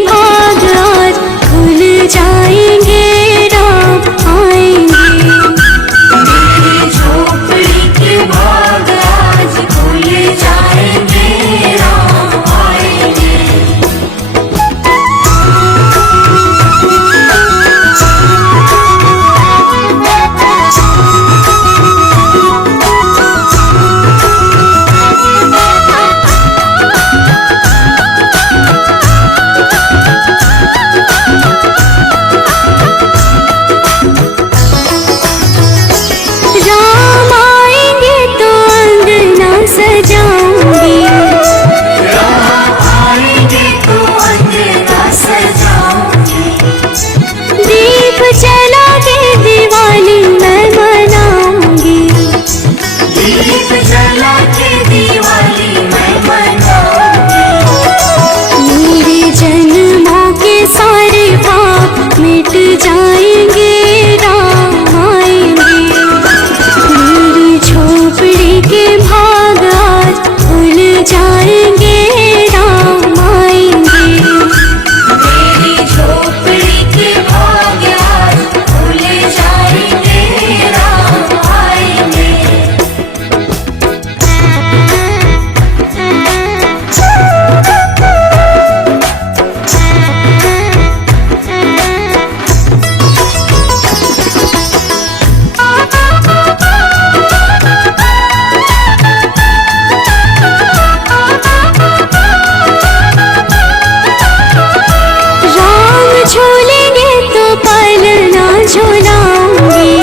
भाग आज खुल जाएंगे, राम आएंगे। मेरी झोपड़ी के भाग आज खुल जाएंगे, राम आएंगे। राम आएंगे तो अंगना सजाऊंगी, राम आएंगे तो अंगना सजाऊंगी। दीप जला के दिवाली मैं मनाऊंगी, दीप जला के दिवाली मैं मनाऊंगी। मेरे जन्मों के सारे पाप मिट जाएंगे, राम आएंगे। मेरी झोपड़ी के भाग आज खुल जाएंगे, राम आएंगे। मेरी झोपड़ी के भाग आज खुल जाएंगे, राम आएंगे। राम झूलेंगे तो पलना झूलाऊंगी,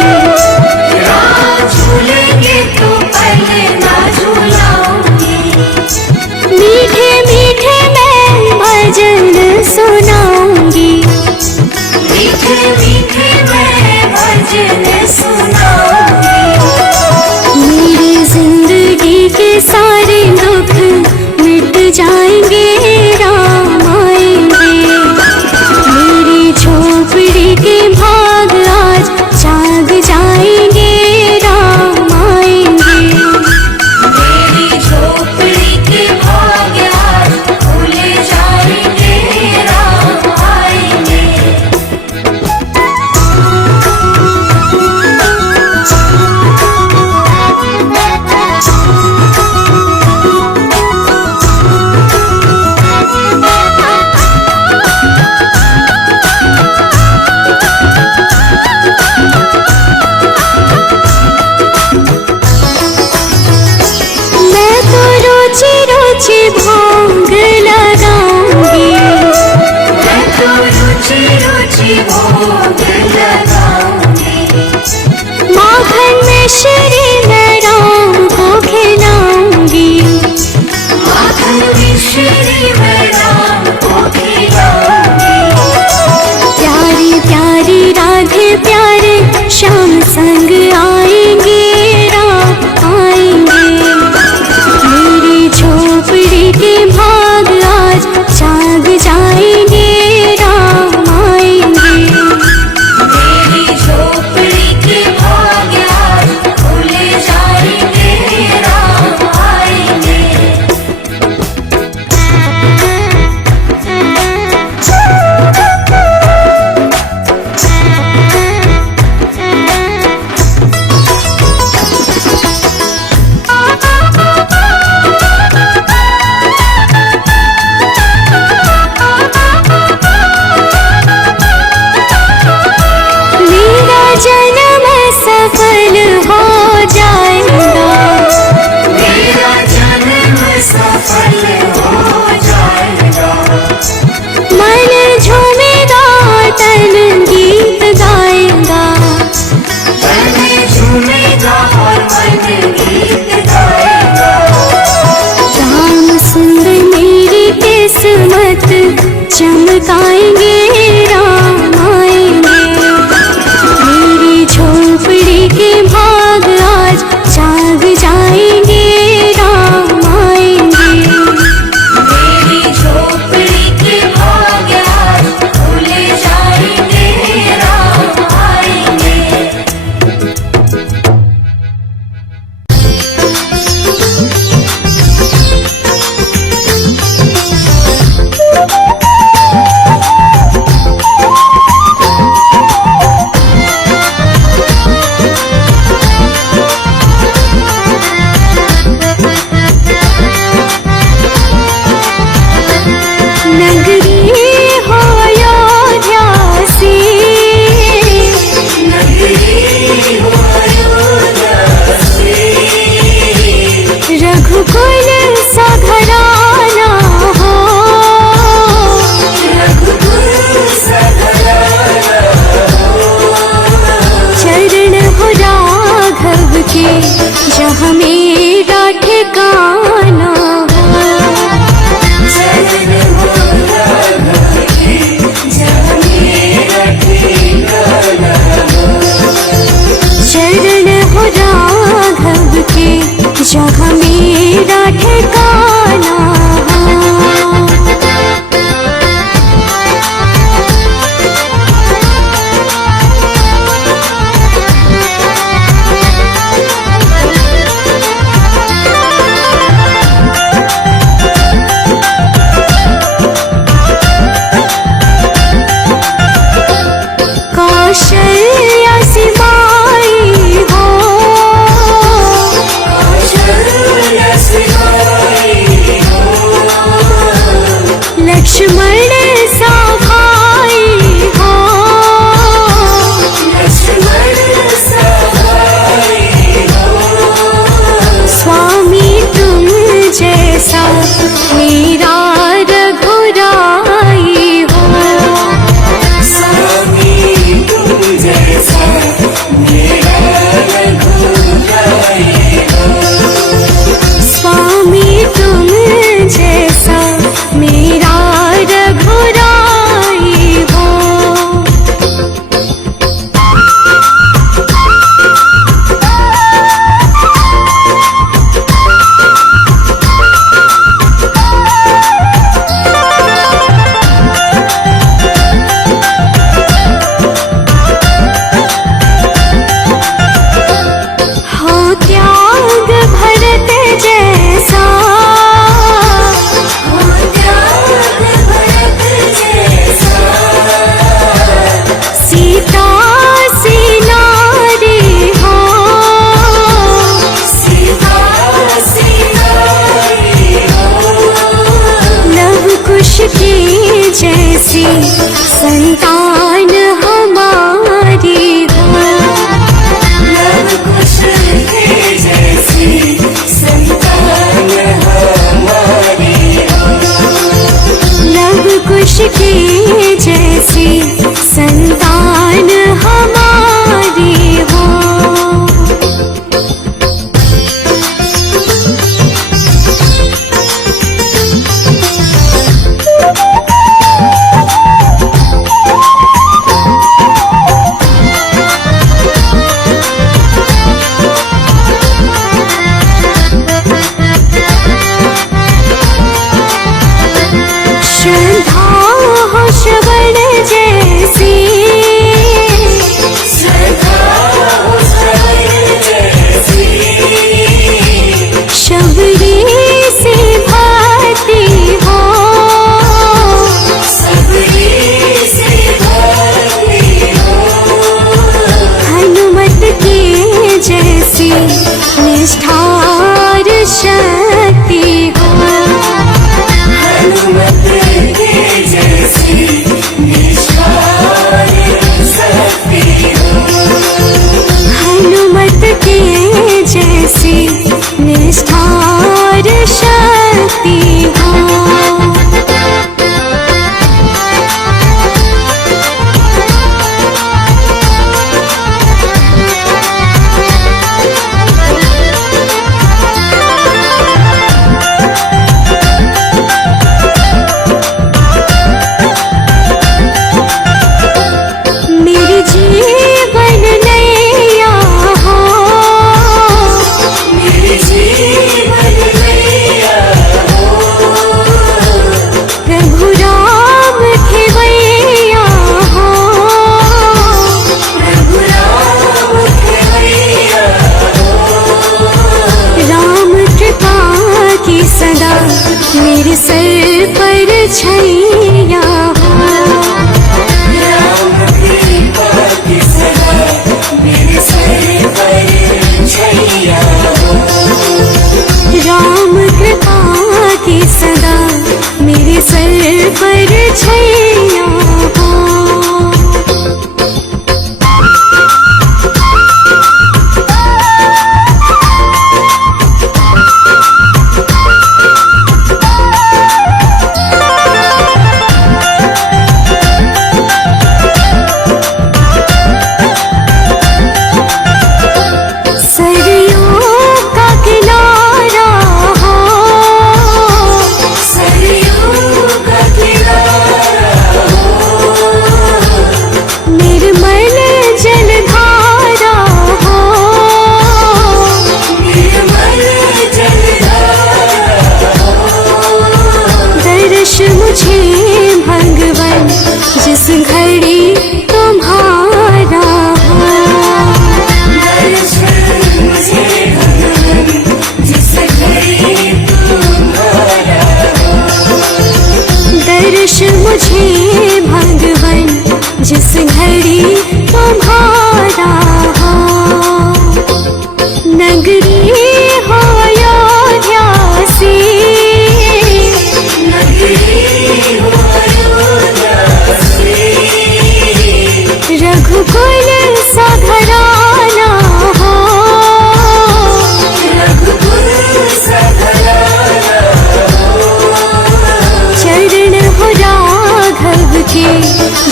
राम झूलेंगे तो पहले ना झूलाऊंगी। मीठे मीठे मैं भजन सुनाऊंगी, मीठे मीठे मैं भजन सुनाऊंगी। मेरी जिंदगी के सारे दुख मिट जाएंगे, राम आएंगे। मेरी झोपड़ी के भाग आज जाग जाएंगे, राम आएंगे। मेरी झोपड़ी के भाग आज खुल जाएंगे, राम आएंगे। मैं तो रोजी रोजी भोग लगाऊंगी, मैं तो रुचि रुचि भोग लगाऊंगी। माखन में श्री मैं राम को खिलाऊंगी, माखन मिश्री मैं राम को खिलाऊंगी। प्यारी प्यारी राधे प्यारे श्याम संग आएंगे, राम आएंगे। मेरी झोपड़ी के भाग आज जाग जाएंगे, राम आएंगे। मेरी झोपड़ी के भाग आज खुल जाएंगे, राम आएंगे। मेरा जन्म सफल हो जाएगा, मेरा जन्म सफल हो जाएगा। मन झूमेगा तन गीत गाएगा, तन झूमेगा और मन गीत गाएगा। राम सुंदर मेरी किस्मत चमकाएंगे, राम आएंगे। मेरी झोपड़ी के भाग आज जाग जाएंगे, राम आएंगे। मेरी झोपड़ी के भाग आज खुल जाएंगे, राम आएंगे।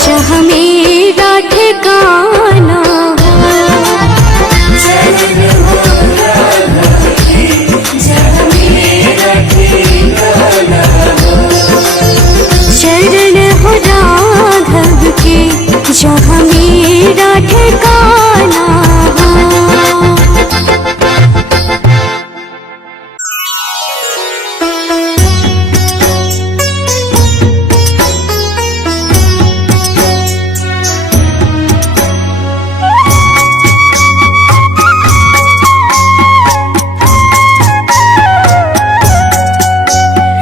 जहाँ मेरा ठिकाना हो। चरण हो राघव के जहाँ मेरा ठिकाना हो। चरण हो राघव के जहाँ मेरा ठिकाना हो।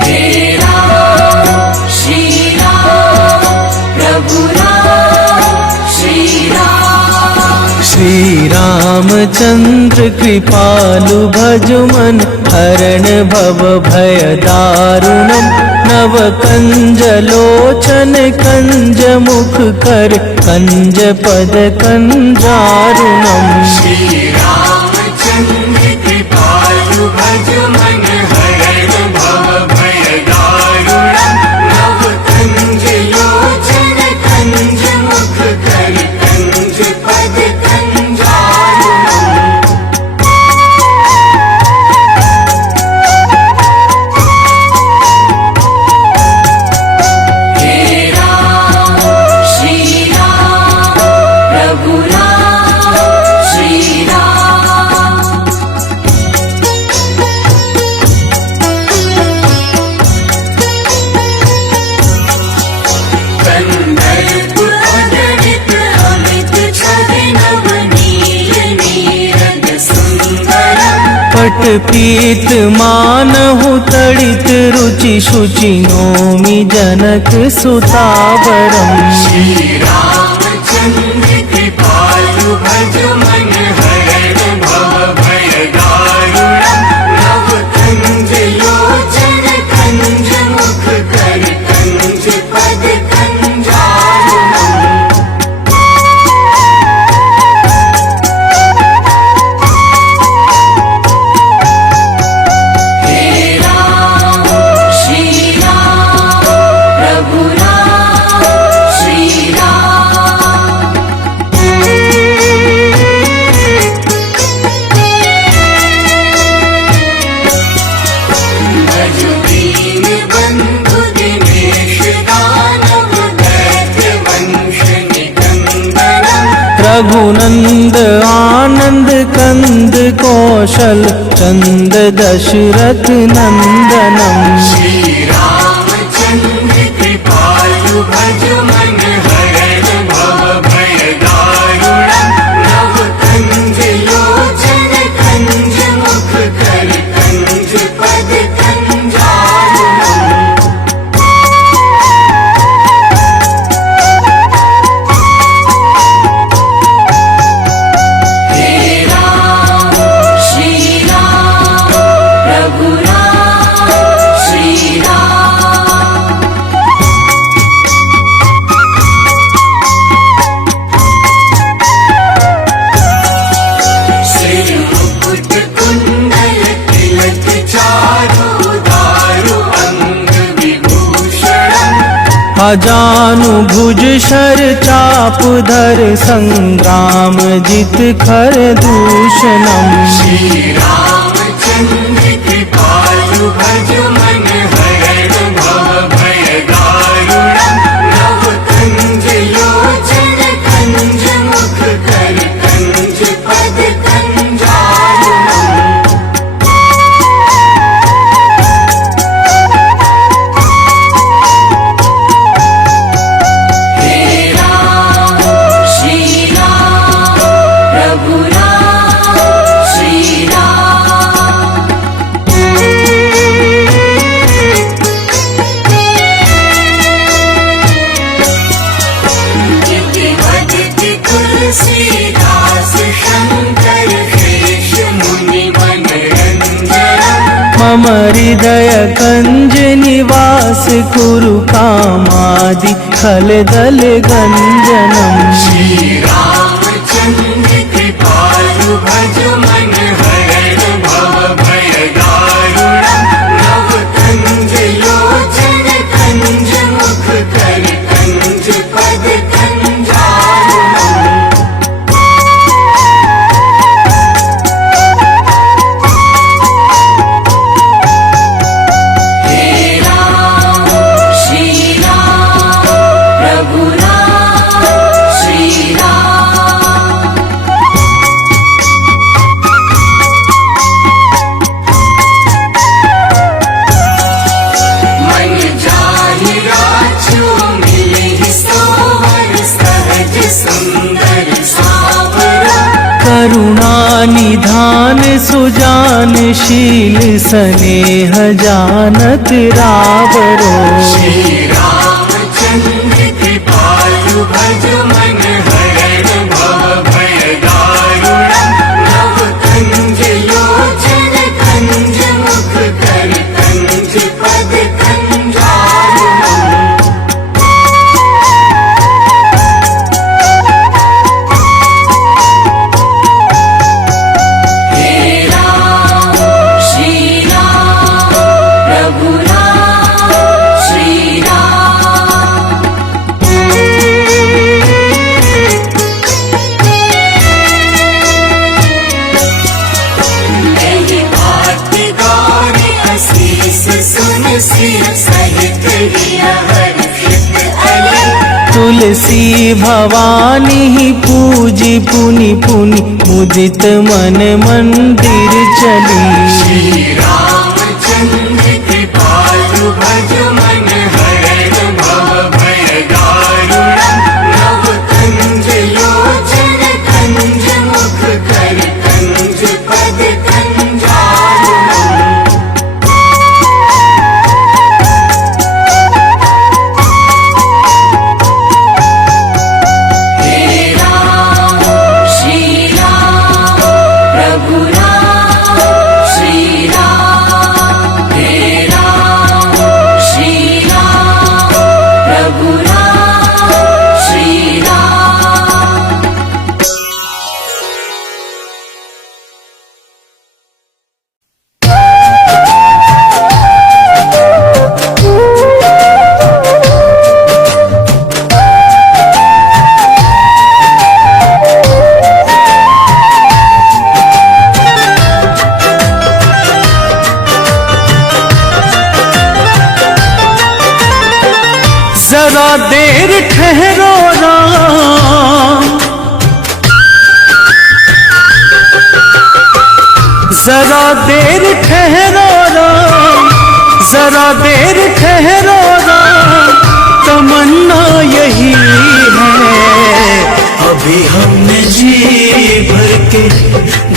हे राम श्री राम प्रभु राम श्री राम। श्री रामचंद्र कृपालु भजु मन हरण भव भय दारुणम नव कंज लोचन कंज मुख कर कंज पद कंजारुणम। श्री रामचंद्र कृपालु भज मन हरण भव भय दारुणम नव कंज लोचन कंज मुख कर कंज पद कंजारुणम। हे राम श्री राम प्रभु राम श्री राम। कंदर्प अगणित अमित छवि नवनील नीरद सुंदरम। पट पीत मानहु तड़ित रुचि शुचि नोमि जनक सुतावरम। श्री रामचंद्र कृपालु भज मन हरण भव भय दारुणम नव कंज लोचन कंज मुख कर कंज पद कंजारुणम। हे राम श्री राम प्रभु राम श्री राम। भजु दीन बंधु दिनेश दानव दैत्य वंश निकंदनम। रघुनंद आनंद कंद कौशल चंद दशरथ नंदनम। श्री रामचंद्र कृपालु भज मन हरण भव भय दारुणम नव कंज लोचन कंज मुख कर कंज पद कंजारुणम। हे राम श्री राम प्रभु राम श्री राम। सिर मुकुट कुंडल तिलक चारु दारु अंग विभूषणम। अजानु भुज शर चाप धर संग्राम जित खर दूषणम। श्री रामचंद्र कृपालु भज मन हरण भव भय दारुणम नव कंज लोचन कंज मुख कर कंज पद कंजारुणम। हे राम श्री राम प्रभु राम श्री राम। गिरिवदति तुलसीदास शंकर शेष मुनि मनरंजनम। मम हृदय कंज निवास कुरु कामादि खल दल गंजनम। श्री रामचंद्र कृपालु भज मन हरण भव भय दारुणम नव कंज लोचन कंज मुख कर कंज पद सुंदर सांवरा करुणा निधान सुजानशील स्नेह जानत रावरो श्री रामचंद्र कृपालु भज मन हरण भव भय दारुणम नव कंज लोचन कंज मुख कर कंज पद कंजारुणम हे राम श्री राम प्रभु राम श्री राम मेरी बात गौर असीस सुन सिर सहित हिया हर्षित अले तुलसी भवानी पूजी पुनि पुनि मुदित मन मंदिर चली श्री रामचंद्र कृपालु भज मन हरण भव भय दारुणम नव कंज लोचन कंज मुख कर कंज पद कंजारुणम हे राम श्री राम प्रभु राम श्री राम हे राम श्री राम प्रभु राम श्री राम जरा देर ठहरो राम जरा देर ठहरो राम जरा देर ठहरो राम तमन्ना यही है अभी हमने जी भर के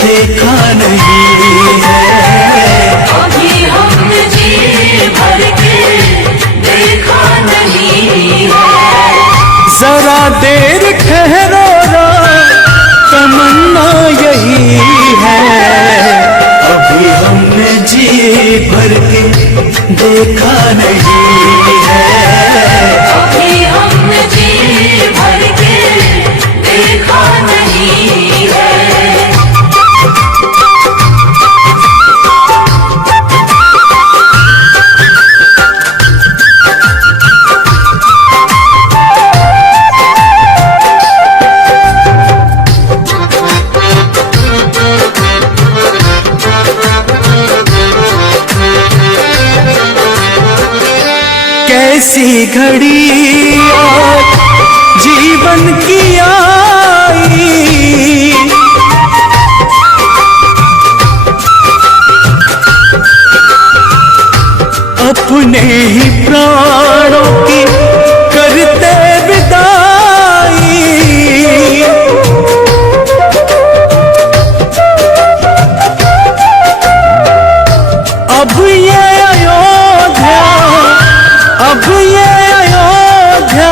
देखा नहीं है अभी हमने जी भर के देखा नहीं है जरा देर ठहरो राम तमन्ना यही है अभी हमने जी भर के देखा नहीं है अभी हमने जी भर के देखा नहीं है कैसी घड़ी और जीवन की आई अपने ही प्राणों की करते विदाई अब ये अयोध्या अब ये अयोध्या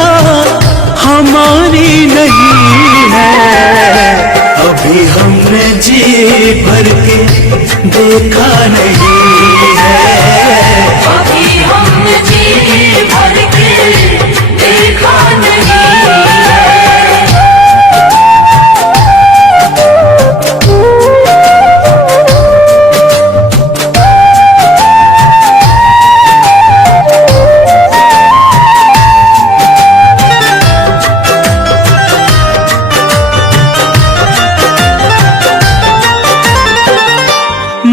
हमारी नहीं है अभी हमने जी भर के देखा नहीं है अभी हमने जी भर के देखा नहीं है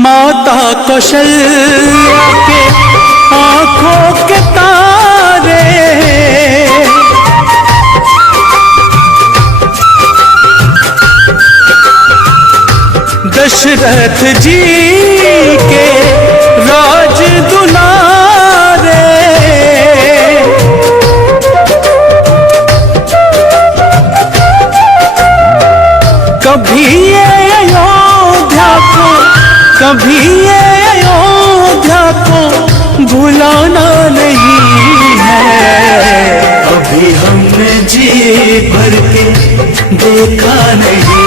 माता कौशल्या के आंखों के तारे दशरथ जी के राज दुलारे कभी ये अयोध्या को, कभी ये अयोध्या को भुलाना नहीं है। अभी हमने जी भर के देखा नहीं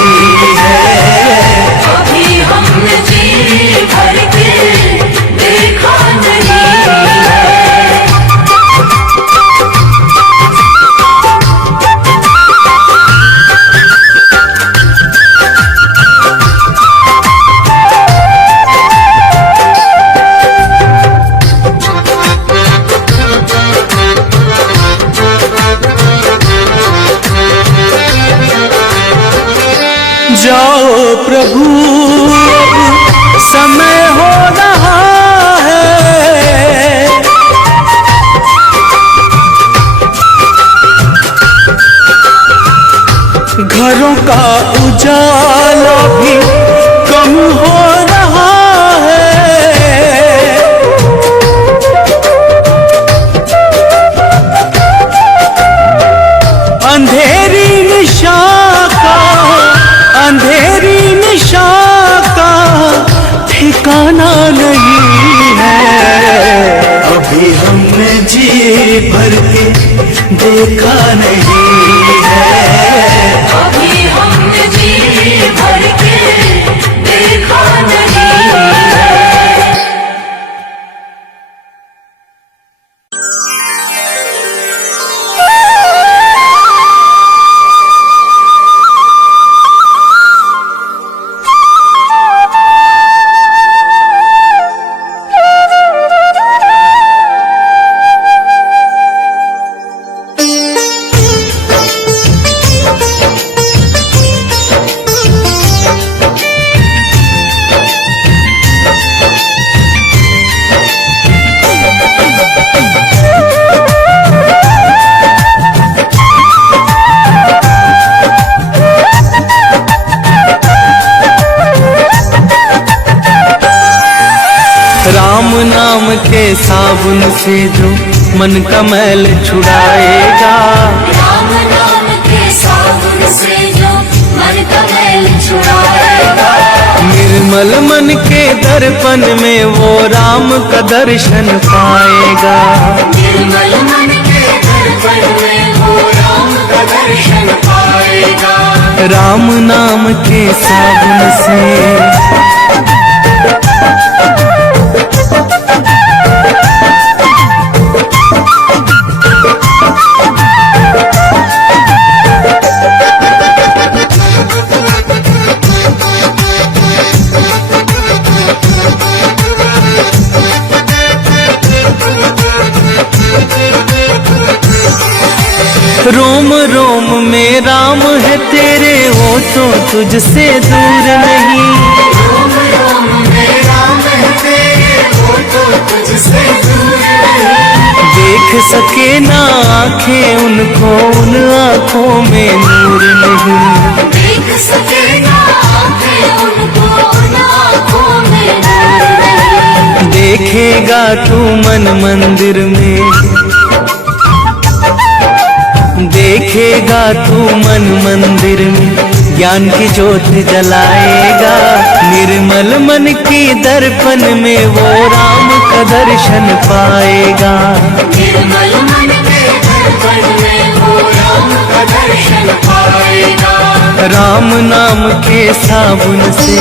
है। अभी हमने जी भर के देखा नहीं है। जाओ प्रभु अब समय हो रहा है, घरों का उजाला भी कम हो रहा है। अंधेरी निशा का, अंधेरी निशा का ठिकाना नहीं है। अभी हमने जी भर के देखा नहीं है। अभी हमने जी भर के देखा नहीं है। राम नाम के साबुन से जो मन का मैल छुड़ाएगा, राम नाम के साबुन से जो मन का मैल छुड़ाएगा। निर्मल मन के दर्पण में वो राम का दर्शन पाएगा। निर्मल मन के दर्पण में वो राम का दर्शन पाएगा। राम नाम के साबुन से रोम रोम में राम है तेरे, वो तो तुझसे दूर नहीं। रोम रोम में राम है तेरे, वो तो तुझसे दूर नहीं। देख सके ना आंखें उनको, उन आंखों में नूर नहीं। देख सके ना आंखें उनको, उन आंखों में नूर नहीं। देखेगा तू मन मंदिर में, देखेगा तू मन मंदिर में ज्ञान की ज्योत जलाएगा। निर्मल मन की दर्पण में वो राम का दर्शन पाएगा। निर्मल मन के दर्पण में वो राम का दर्शन पाएगा। राम नाम के साबुन से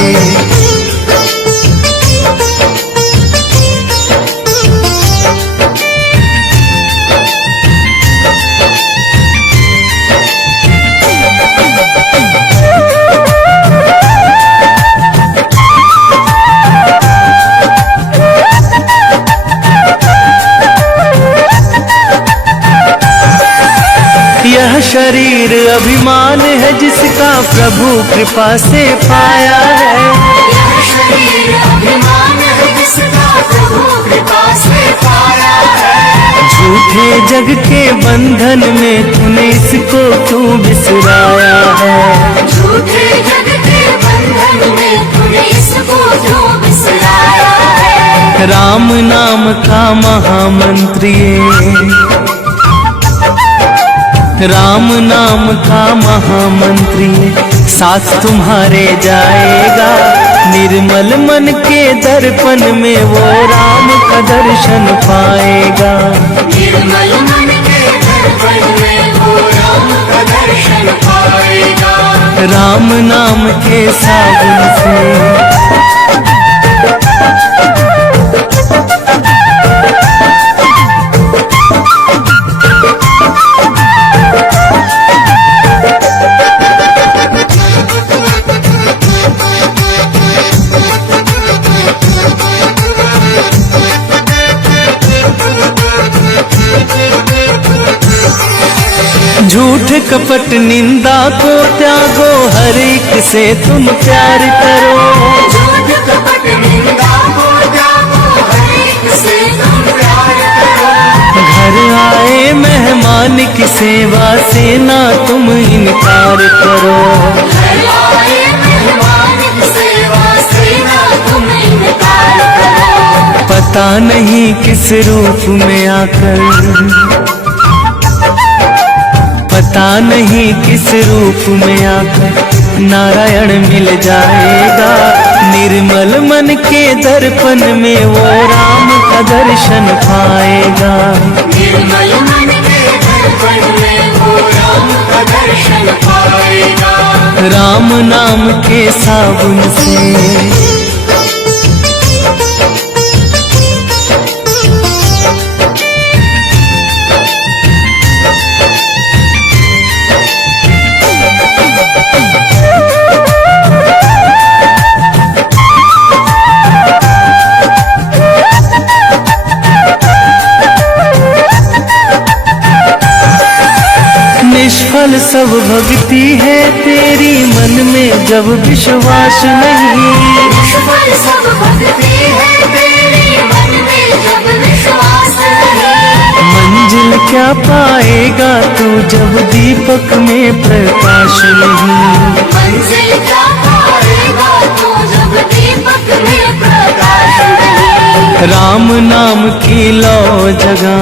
यह शरीर अभिमान है जिसका प्रभु कृपा से पाया है। यह शरीर अभिमान है जिसका प्रभु कृपा से पाया है। झूठे जग के बंधन में तूने इसको क्यों बिसराया है। झूठे जग के बंधन में तूने इसको क्यों बिसराया है। राम नाम का महामंत्र ये, राम नाम का महामंत्री साथ तुम्हारे जाएगा। निर्मल मन के दर्पण में वो राम का दर्शन पाएगा। निर्मल मन के दर्पण में वो राम का दर्शन पाएगा। राम नाम के साबुन से झूठ कपट निंदा को त्यागो, हर एक से तुम प्यार करो। झूठ कपट निंदा को त्यागो, हर एक से तुम प्यार करो। घर आए मेहमान की सेवा से ना तुम इनकार करो। घर आए मेहमान की सेवा से ना तुम इनकार करो। पता नहीं किस रूप में आकर, पता नहीं किस रूप में आकर नारायण मिल जाएगा। निर्मल मन के दर्पण में वो राम का दर्शन पाएगा। निर्मल मन के दर्पण में वो राम का दर्शन पाएगा। राम नाम के साबुन से निष्फल सब भक्ति है तेरी, मन में जब विश्वास नहीं। निष्फल सब भक्ति है तेरी, मन में जब विश्वास नहीं। मंजिल क्या पाएगा तू जब दीपक में प्रकाश नहीं। मंजिल क्या पाएगा तू जब दीपक में प्रकाश नहीं। राम नाम की लो जगह,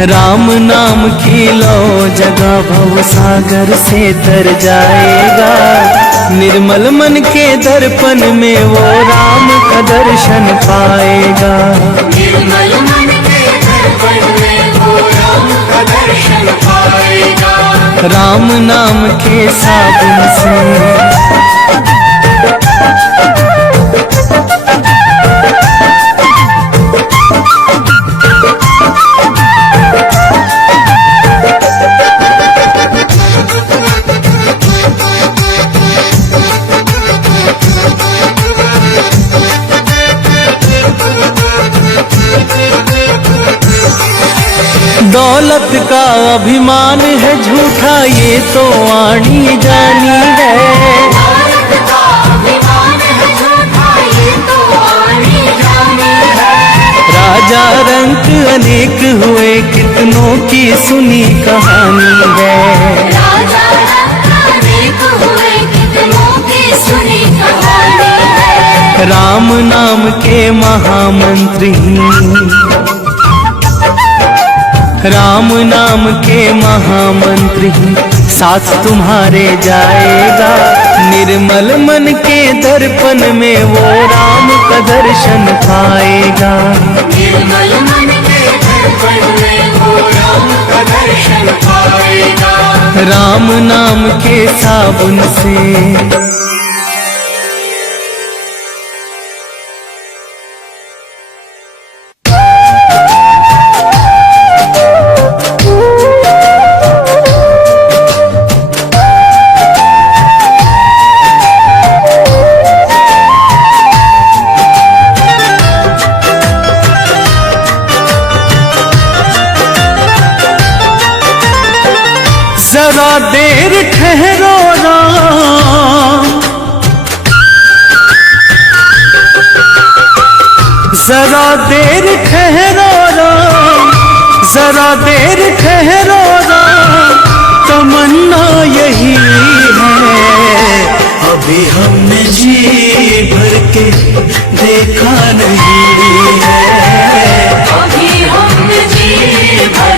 राम नाम की लो जगह भव सागर से तर जाएगा। निर्मल मन के दर्पण में वो राम का दर्शन पाएगा। निर्मल मन के दर्पण में वो राम का दर्शन पाएगा। राम नाम के साबुन से दौलत का अभिमान है झूठा, ये तो आनी जानी है। दौलत का अभिमान है झूठा, ये तो आनी जानी है। राजा रंक अनेक हुए, कितनों की सुनी कहानी है। राजा रंक अनेक हुए, कितनों की सुनी कहानी है। राम नाम के महामंत्री, राम नाम के महामंत्री साथ तुम्हारे जाएगा। निर्मल मन के दर्पण में वो राम का दर्शन पाएगा। निर्मल मन के दर्पण में वो राम का दर्शन पाएगा। राम नाम के साबुन से जरा देर ठहरो राम, जरा देर ठहरो राम, जरा देर ठहरो राम। तमन्ना यही है, अभी हमने जी भर के देखा नहीं है। अभी हमने जी भर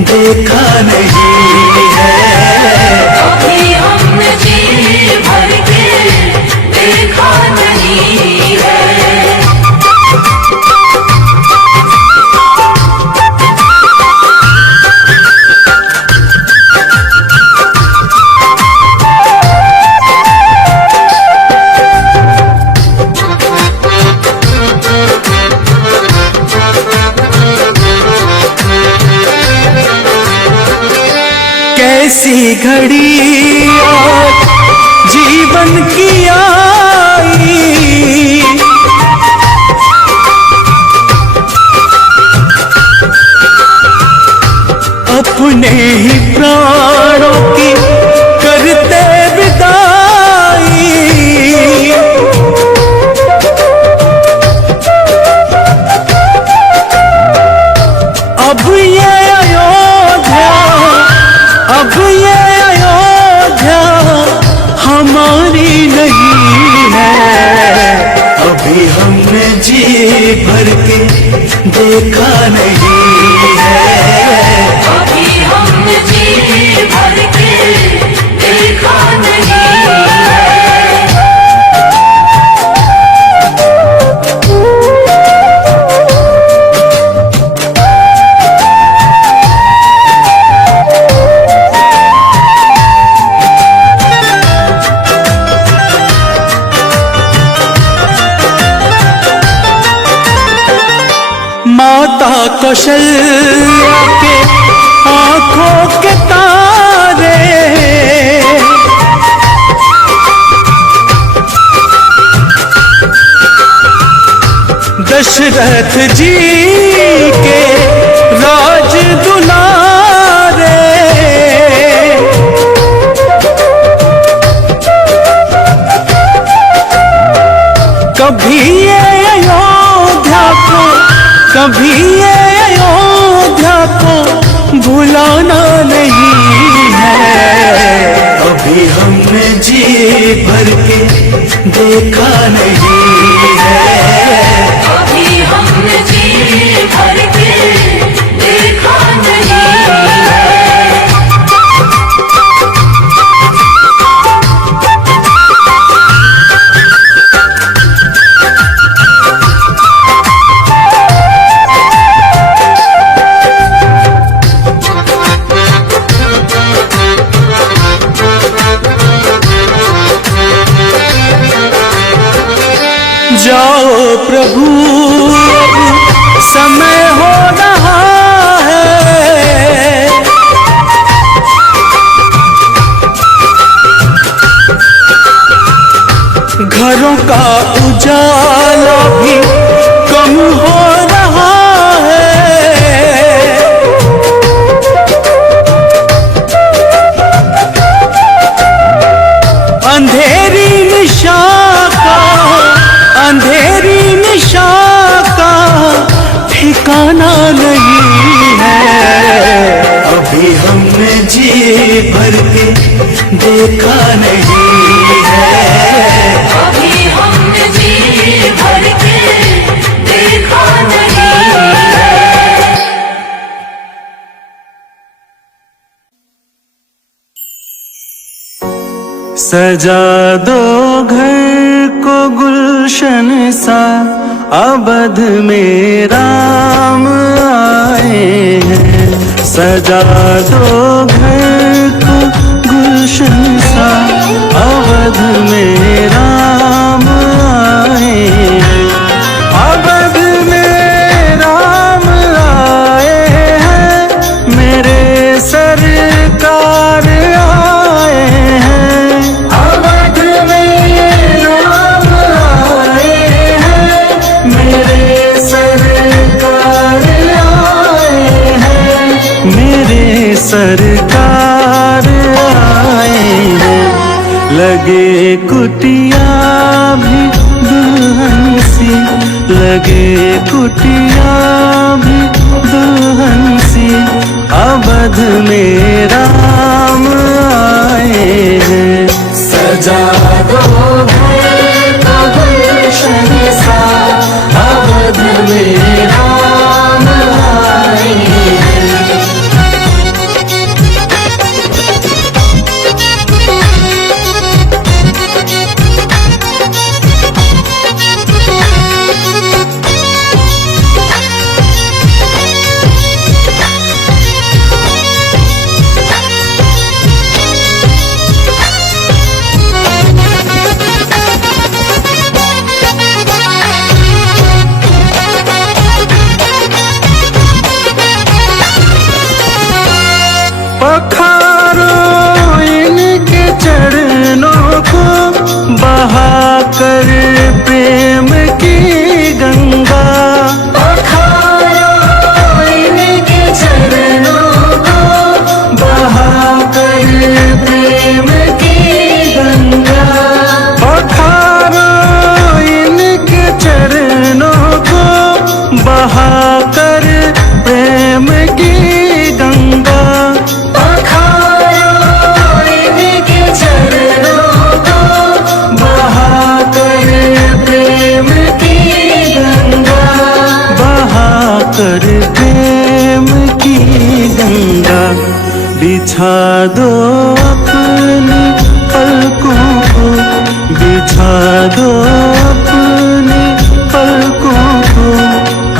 देखा नहीं है। कभी हमने जी भर के देखा नहीं है। कैसी घड़ी और जीवन की आई, अपने ही प्राणों की करते विदाई। अब ये अयोध्या, अब ये अयोध्या हमारी नहीं है। अभी हमने जी भर के देखा नहीं है। कभी हमने जी भर के देखा नहीं है। माता कौशल्या के आंखों के तारे, दशरथ जी के राज दुलारे। कभी ये अयोध्या को, कभी ये अयोध्या को भुलाना नहीं है। अभी हमने जी भर के देखा नहीं है। कभी हमने जी भर के देखा नहीं है। जाओ प्रभु अब समय हो रहा है। घरों का उजाला भी कम हो रहा है। अंधेरी निशा का, अंधेरी निशा का ठिकाना नहीं है। अभी हमने जी भर के देखा नहीं है। कभी हमने जी भर के देखा नहीं है। सजा दो घर को गुलशन सा, अवध में राम आए हैं। सजा दो घर को गुलशन सा, अवध में राम आए हैं। अवध में राम आए हैं, मेरे सरकार आए हैं। अवध में राम आए हैं, मेरे सरकार आए हैं। मेरे सरकार आए हैं। लगे कुटिया भी दुल्हन सी, लगे कुटिया भी दुल्हन सी, अवध में राम आए हैं। सजा दो घर को गुलशन सा, अवध में राम आए हैं। बिछा दो अपनी पलकों को, बिछा दो अपनी पलकों को,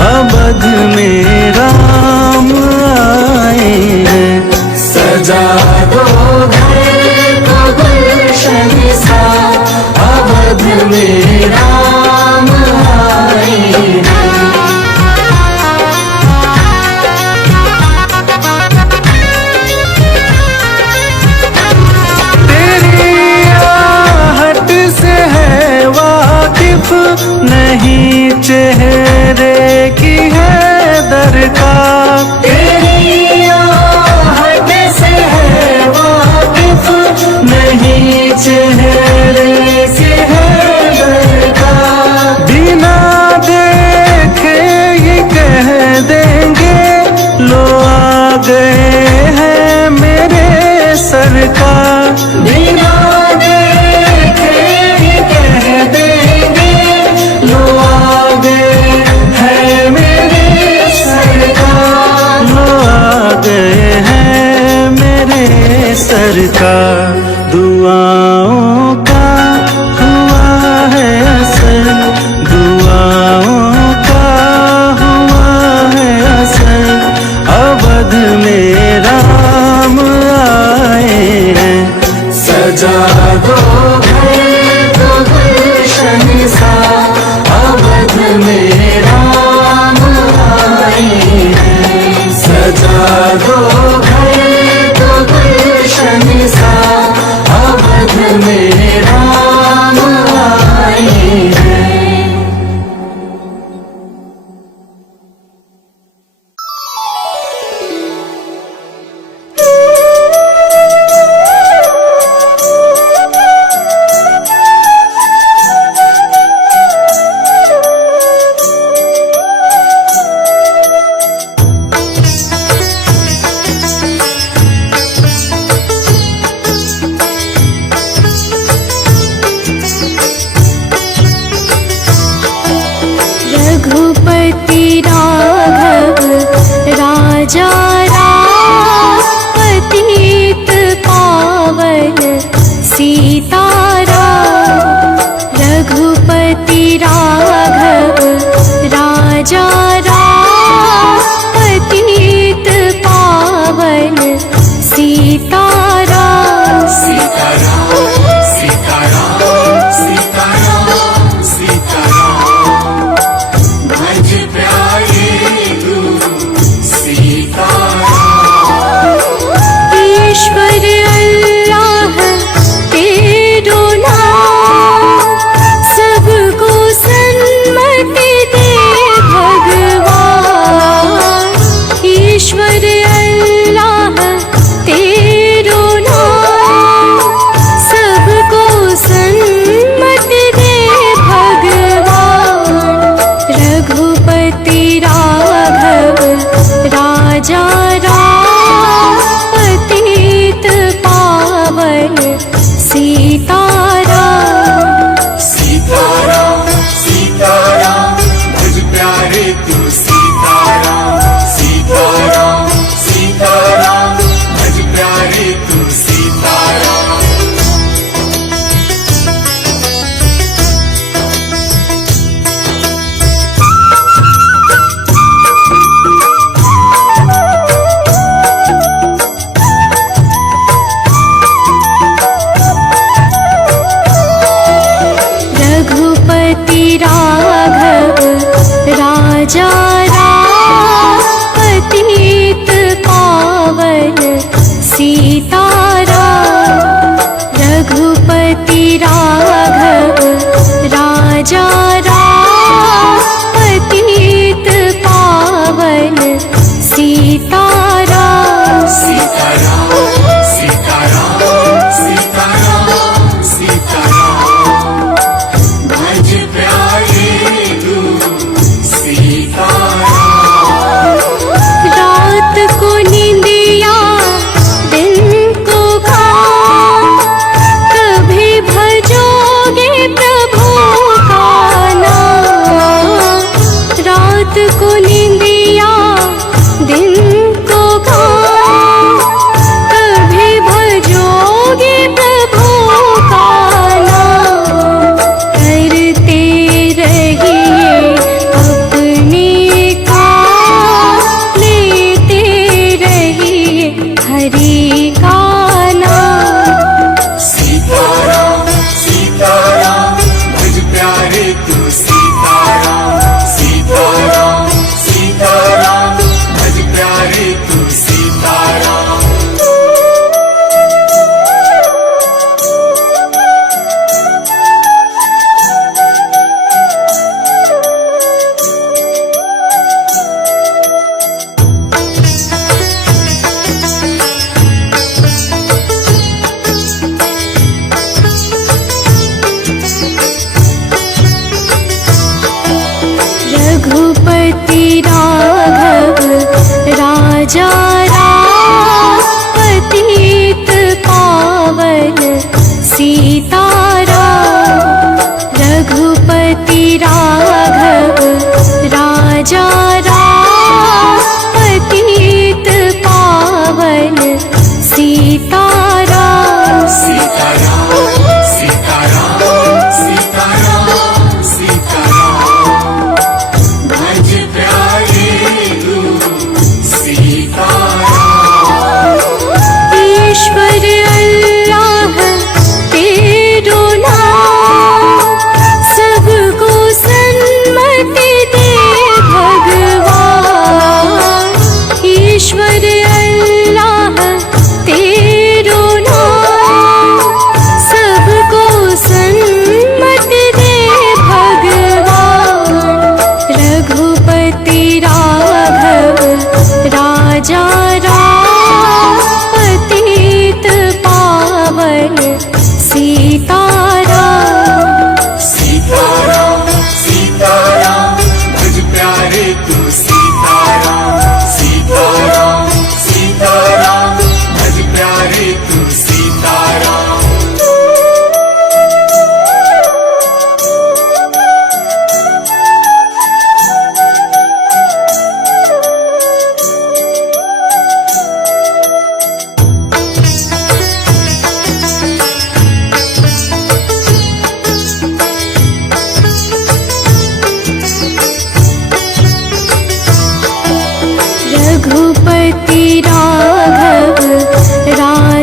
अवध में राम आए हैं। सजा दो घर को गुलशन सा, अवध में राम आए हैं। नहीं चेहरे की है दरकार, तेरी आहट से है वाकिफ, नहीं चेहरे की है दरकार। बिना देखे ये कह देंगे लो आ गए हैं मेरे सरकार। बिना देखे ही कह देंगे लो आ गए हैं मेरे सरकार, लो आ गए हैं मेरे सरकार। दुआओं का हुआ है असर, दुआओं का हुआ है असर, अवध में राम आए हैं। सजा दो घर को गुलशन सा, अवध में राम आए हैं। सजा दो घर को गुलशन सा, अवध में राम आए हैं। रघुपति राघव राजा राम, पतित पावन सीताराम। रघुपति राघव राजा राम, पतित पावन सीताराम। सीताराम सीताराम सीताराम सीताराम, भज प्यारे तू सीताराम। ईश्वर अल्लाह तेरो नाम, सबको सन्मति दे भगवान। ईश्वर अल्लाह तेरो नाम, सबको सन्मति दे भगवान। रघुपति राघव राजा राम, पतित पावन सीताराम। सीताराम सीताराम, भज प्यारे तू सीताराम। सीताराम सीताराम, भज प्यारे तू सीताराम। रघुपति राघव राजा राम, पतित पावन सीताराम। रघुपति राघव राजा राम, पतित पावन सीताराम। सीताराम सीताराम सीताराम सीताराम, भज प्यारे तू सीताराम।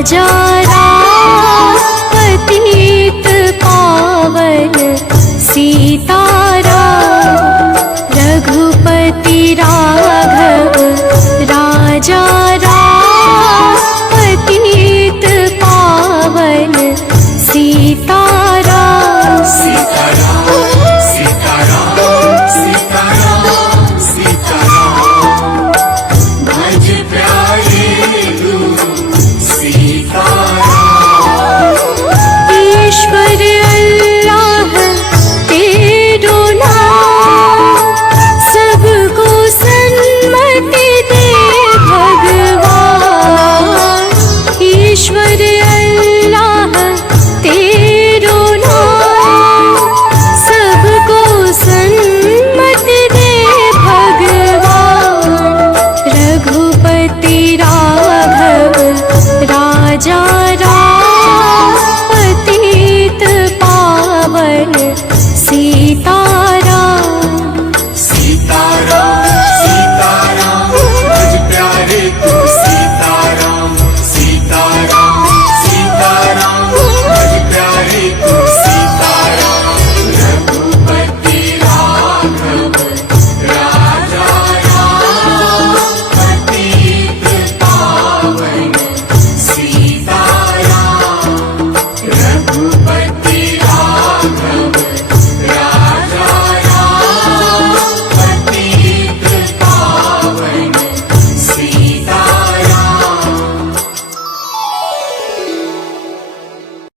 राजा राम पतित पावन सीताराम। रघुपति राघव राजा राम पतित पावन सीताराम। सीताराम सीताराम सीताराम सीताराम भज प्यारे तू सीताराम। ईश्वर अल्लाह तेरो नाम सबको सन्मति दे भगवान। ईश्वर अल्लाह तेरो नाम सबको सन्मति दे भगवान। रघुपति राघव राजा